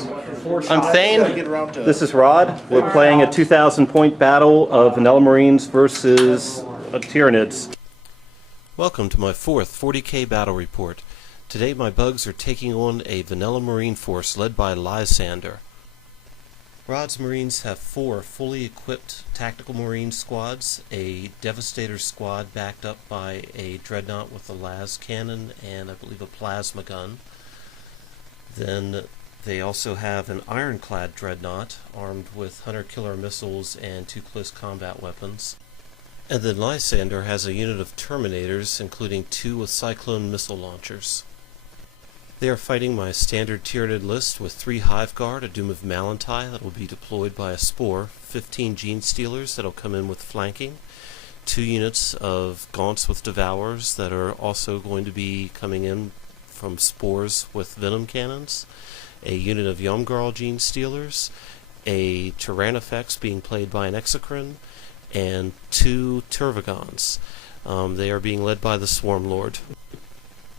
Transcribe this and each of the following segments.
I'm Thane. This is Rod. We're playing a 2,000-point battle of Vanilla Marines versus Tyranids. Welcome to my fourth 40k battle report. Today my bugs are taking on a Vanilla Marine force led by Lysander. Rod's Marines have 4 fully equipped tactical Marine squads, a Devastator squad backed up by a Dreadnought with a las cannon and I believe a plasma gun. Then they also have an ironclad Dreadnought armed with hunter-killer missiles and 2 close combat weapons. And then Lysander has a unit of Terminators, including 2 with Cyclone missile launchers. They are fighting my standard Tyranid list with 3 Hive Guard, a Doom of Malantai that will be deployed by a Spore, 15 Gene Stealers that will come in with flanking, 2 units of Gaunts with Devourers that are also going to be coming in from Spores with Venom Cannons, a unit of Yomgarl Gene Stealers, a Tyranids being played by an Exocrine, and 2 Tervagons. They are being led by the Swarm Lord.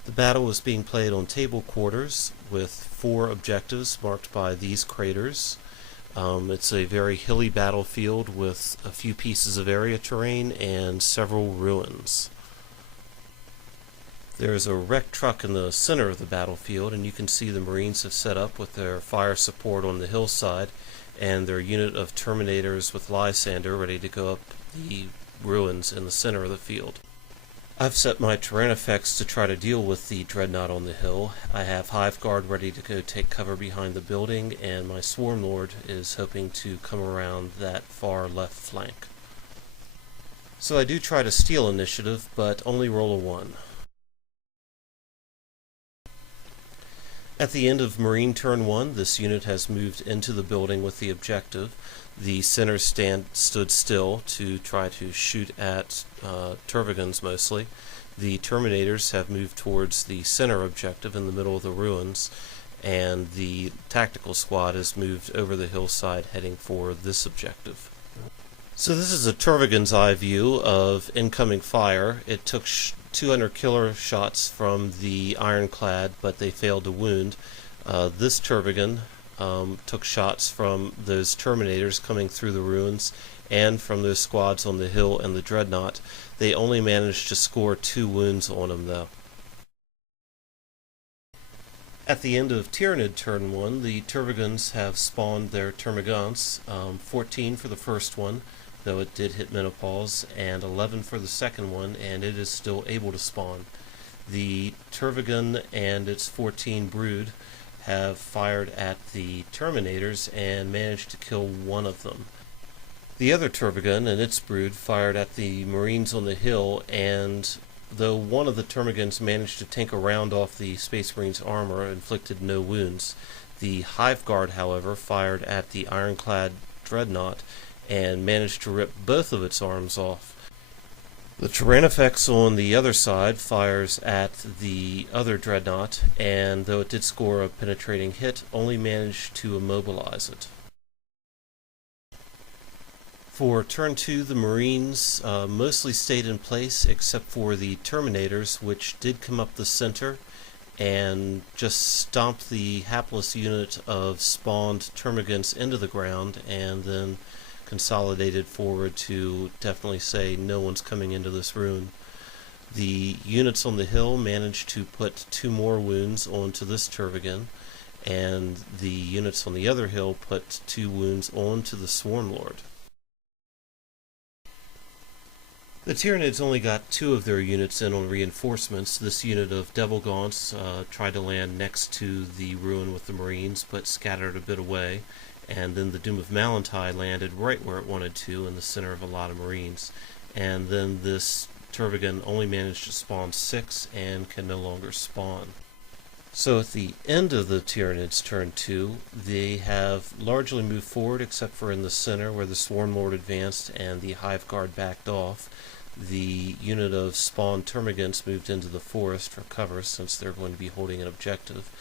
The battle is being played on table quarters with 4 objectives marked by these craters. It's a very hilly battlefield with a few pieces of area terrain and several ruins. There is a wrecked truck in the center of the battlefield, and you can see the Marines have set up with their fire support on the hillside and their unit of Terminators with Lysander ready to go up the ruins in the center of the field. I've set my Tyranids to try to deal with the Dreadnought on the hill. I have Hive Guard ready to go take cover behind the building, and my Swarm Lord is hoping to come around that far left flank. So I do try to steal initiative, but only roll a 1. At the end of Marine Turn 1, this unit has moved into the building with the objective. The center stood still to try to shoot at Tervagons mostly. The Terminators have moved towards the center objective in the middle of the ruins, and the tactical squad has moved over the hillside heading for this objective. So this is a Tervagon's eye view of incoming fire. It took 200 killer shots from the ironclad, but they failed to wound. This Tervagon took shots from those Terminators coming through the ruins and from those squads on the hill and the Dreadnought. They only managed to score 2 wounds on them, though. At the end of Tyranid Turn 1, the Tervagons have spawned their Termagants, 14 for the first one, though it did hit menopause, and 11 for the second one, and it is still able to spawn. The Tervagon and its 14 brood have fired at the Terminators and managed to kill 1 of them. The other Tervagon and its brood fired at the Marines on the hill, and though 1 of the Termagons managed to tank a round off the Space Marine's armor, inflicted no wounds. The Hive Guard, however, fired at the ironclad Dreadnought and managed to rip both of its arms off. The Tyranids on the other side fires at the other Dreadnought, and though it did score a penetrating hit, only managed to immobilize it. For Turn 2, the Marines mostly stayed in place except for the Terminators, which did come up the center and just stomped the hapless unit of spawned Termagants into the ground, and then consolidated forward to definitely say no one's coming into this ruin. The units on the hill managed to put 2 more wounds onto this Tervagon, and the units on the other hill put 2 wounds onto the Swarm Lord. The Tyranids only got 2 of their units in on reinforcements. This unit of Devil Gaunts tried to land next to the ruin with the Marines, but scattered a bit away. And then the Doom of Malantai landed right where it wanted to, in the center of a lot of Marines. And then this Tervagon only managed to spawn 6 and can no longer spawn. So at the end of the Tyranids Turn 2, they have largely moved forward except for in the center where the Swarm Lord advanced and the Hive Guard backed off. The unit of spawned Termagants moved into the forest for cover since they're going to be holding an objective.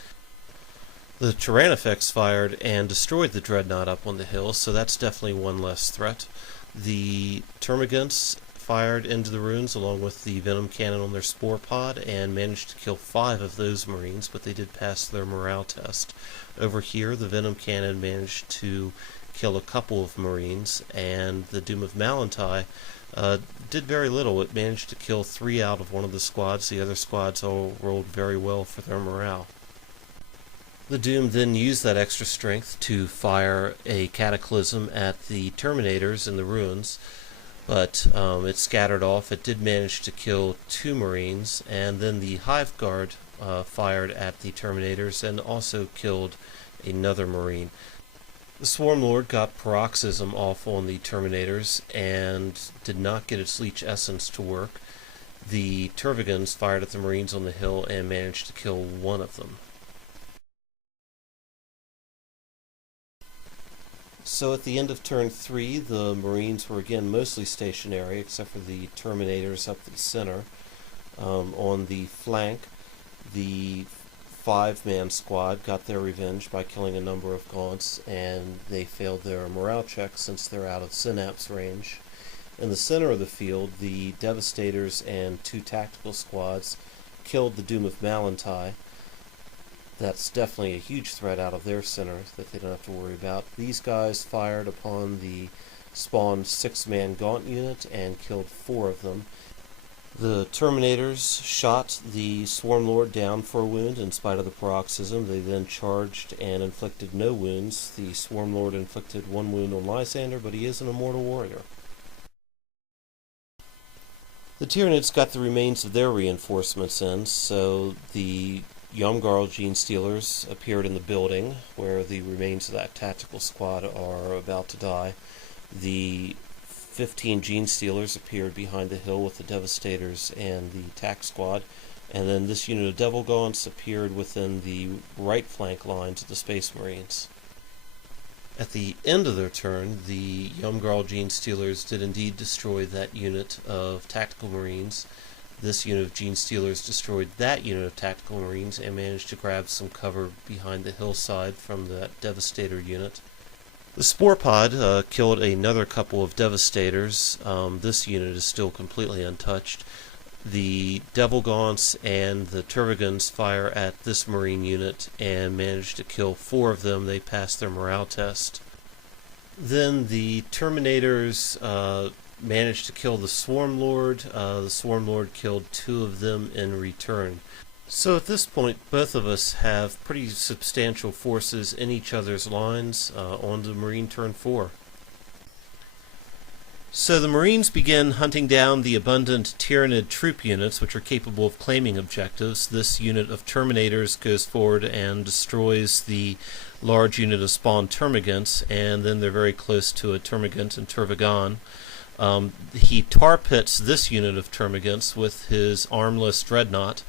The Tyranids fired and destroyed the Dreadnought up on the hill, so that's definitely 1 less threat. The Termagants fired into the ruins along with the venom cannon on their spore pod and managed to kill 5 of those Marines, but they did pass their morale test. Over here, the venom cannon managed to kill a couple of Marines, and the Doom of Malantai did very little. It managed to kill 3 out of one of the squads. The other squads all rolled very well for their morale. The Doom then used that extra strength to fire a cataclysm at the Terminators in the ruins, but it scattered off. It did manage to kill 2 Marines, and then the Hive Guard fired at the Terminators and also killed another Marine. The Swarm Lord got Paroxysm off on the Terminators and did not get its Leech Essence to work. The Tervigans fired at the Marines on the hill and managed to kill 1 of them. So at the end of turn 3, the Marines were again mostly stationary, except for the Terminators up the center. On the flank, the 5-man squad got their revenge by killing a number of Gaunts, and they failed their morale check since they're out of Synapse range. In the center of the field, the Devastators and 2 tactical squads killed the Doom of Malantai. That's definitely a huge threat out of their center that they don't have to worry about. These guys fired upon the spawned 6-man Gaunt unit and killed 4 of them. The Terminators shot the Swarm Lord down for a wound in spite of the paroxysm. They then charged and inflicted no wounds. The Swarm Lord inflicted 1 wound on Lysander, but he is an immortal warrior. The Tyranids got the remains of their reinforcements in, so the Yomgarl Gene Stealers appeared in the building where the remains of that tactical squad are about to die. The 15 Gene Stealers appeared behind the hill with the Devastators and the TAC squad, and then this unit of Devil Gaunts appeared within the right flank lines of the Space Marines. At the end of their turn, the Yomgarl Gene Stealers did indeed destroy that unit of Tactical Marines. This unit of Gene Stealers destroyed that unit of Tactical Marines and managed to grab some cover behind the hillside from that Devastator unit. The Spore Pod killed another couple of Devastators. This unit is still completely untouched. The Devil Gaunts and the Tervigans fire at this Marine unit and managed to kill 4 of them. They passed their morale test. Then the Terminators managed to kill the Swarm Lord. The Swarm Lord killed 2 of them in return. So at this point, both of us have pretty substantial forces in each other's lines on to Marine turn 4. So the Marines begin hunting down the abundant Tyranid troop units, which are capable of claiming objectives. This unit of Terminators goes forward and destroys the large unit of spawned Termagants, and then they're very close to a Termagant and Tervigan. He tar pits this unit of Termagants with his armless Dreadnought.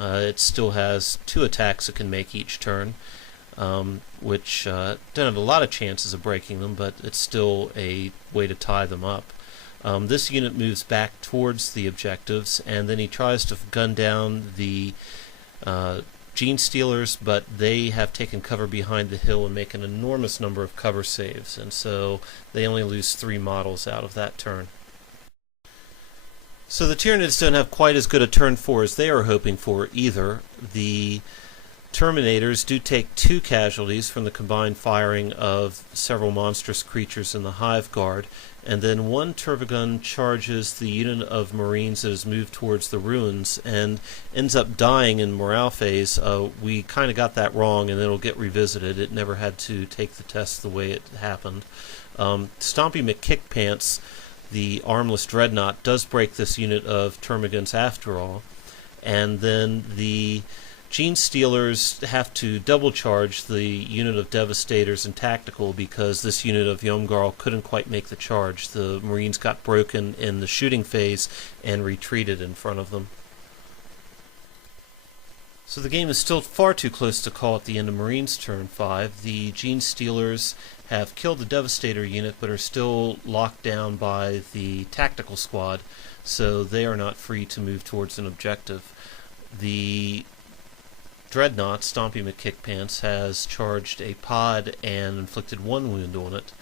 It still has 2 attacks it can make each turn, which don't have a lot of chances of breaking them, but it's still a way to tie them up. This unit moves back towards the objectives, and then he tries to gun down the Gene Stealers, but they have taken cover behind the hill and make an enormous number of cover saves, and so they only lose 3 models out of that turn. So the Tyranids don't have quite as good a turn 4 as they are hoping for either. The Terminators do take 2 casualties from the combined firing of several monstrous creatures in the Hive Guard, and then 1 Tervigun charges the unit of Marines that has moved towards the ruins and ends up dying in morale phase. We kind of got that wrong, and it'll get revisited. It never had to take the test the way it happened. Stompy McKickpants, the armless Dreadnought, does break this unit of Termagants after all, and then the Gene Stealers have to double charge the unit of Devastators and Tactical because this unit of Yomgarl couldn't quite make the charge. The Marines got broken in the shooting phase and retreated in front of them. So the game is still far too close to call at the end of Marines turn 5. The Gene Stealers have killed the Devastator unit but are still locked down by the Tactical squad, so they are not free to move towards an objective. The Dreadnought, Stompy McKickpants, has charged a pod and inflicted 1 wound on it.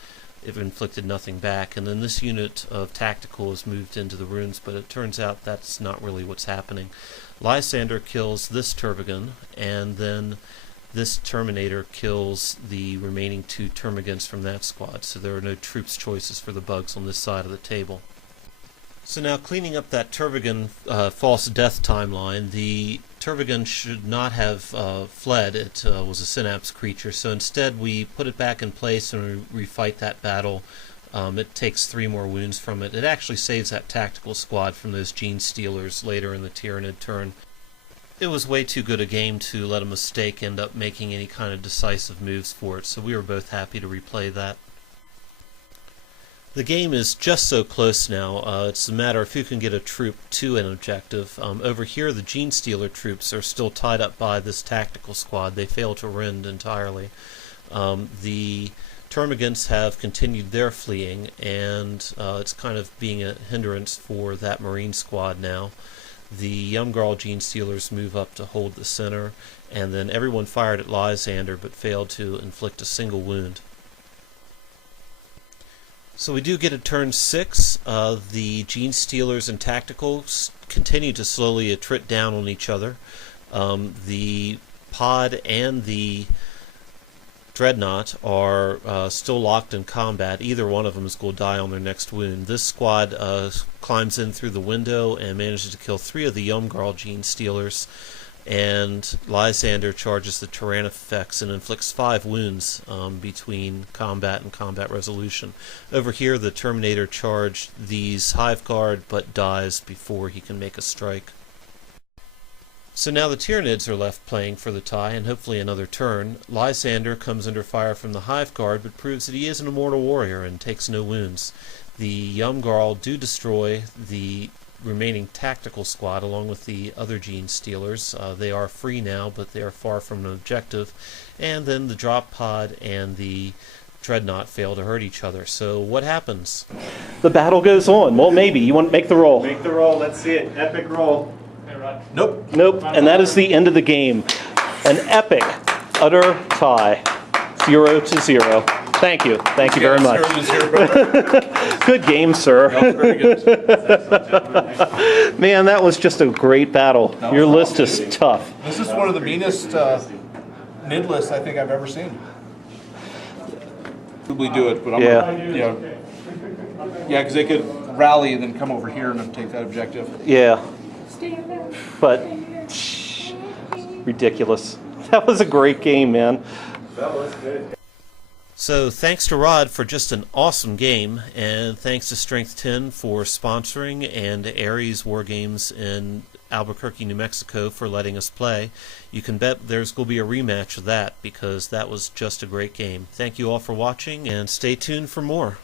it inflicted nothing back. And then this unit of tactical is moved into the ruins, but it turns out that's not really what's happening. Lysander kills this Tervigan, and then this Terminator kills the remaining 2 Termagants from that squad, so there are no troops choices for the bugs on this side of the table. So now, cleaning up that Tervigan false death timeline, the Tervigan should not have fled. It was a synapse creature, so instead we put it back in place and we refight that battle. It takes 3 more wounds from it. It actually saves that tactical squad from those gene stealers later in the Tyranid turn. It was way too good a game to let a mistake end up making any kind of decisive moves for it, so we were both happy to replay that. The game is just so close now. It's a matter of who can get a troop to an objective. Over here, the Gene Stealer troops are still tied up by this tactical squad. They fail to rend entirely. The Termagants have continued their fleeing, and it's kind of being a hindrance for that Marine squad now. The Yumgarl Gene Stealers move up to hold the center, and then everyone fired at Lysander but failed to inflict a single wound. So we do get a turn 6. The Gene Stealers and Tacticals continue to slowly attrit down on each other. The Pod and the Dreadnought are still locked in combat. Either one of them is going to die on their next wound. This squad climbs in through the window and manages to kill 3 of the Yumgarl Gene Stealers. And Lysander charges the Tyrannifex and inflicts 5 wounds between combat and combat resolution. Over here, the Terminator charged these Hive Guard, but dies before he can make a strike. So now the Tyranids are left playing for the tie, and hopefully another turn. Lysander comes under fire from the Hive Guard, but proves that he is an immortal warrior and takes no wounds. The Yumgarl do destroy the remaining tactical squad along with the other Gene Stealers. They are free now, but they are far from an objective. And then the Drop Pod and the Dreadnought fail to hurt each other. So what happens? The battle goes on. Well, maybe. You want to make the roll? Make the roll. Let's see it. Epic roll. Nope. Nope. And that is the end of the game. An epic, utter tie. 0-0. Thank you. Thank you very much. Good game, sir. Very good. Man, that was just a great battle. Your list is tough. This is one of the meanest NID lists I think I've ever seen. Probably do it, but I'm yeah, because they could rally and then come over here and then take that objective. Yeah, but ridiculous. That was a great game, man. That was good. So thanks to Rod for just an awesome game, and thanks to Strength 10 for sponsoring, and Ares War Games in Albuquerque, New Mexico for letting us play. You can bet there's going to be a rematch of that, because that was just a great game. Thank you all for watching, and stay tuned for more.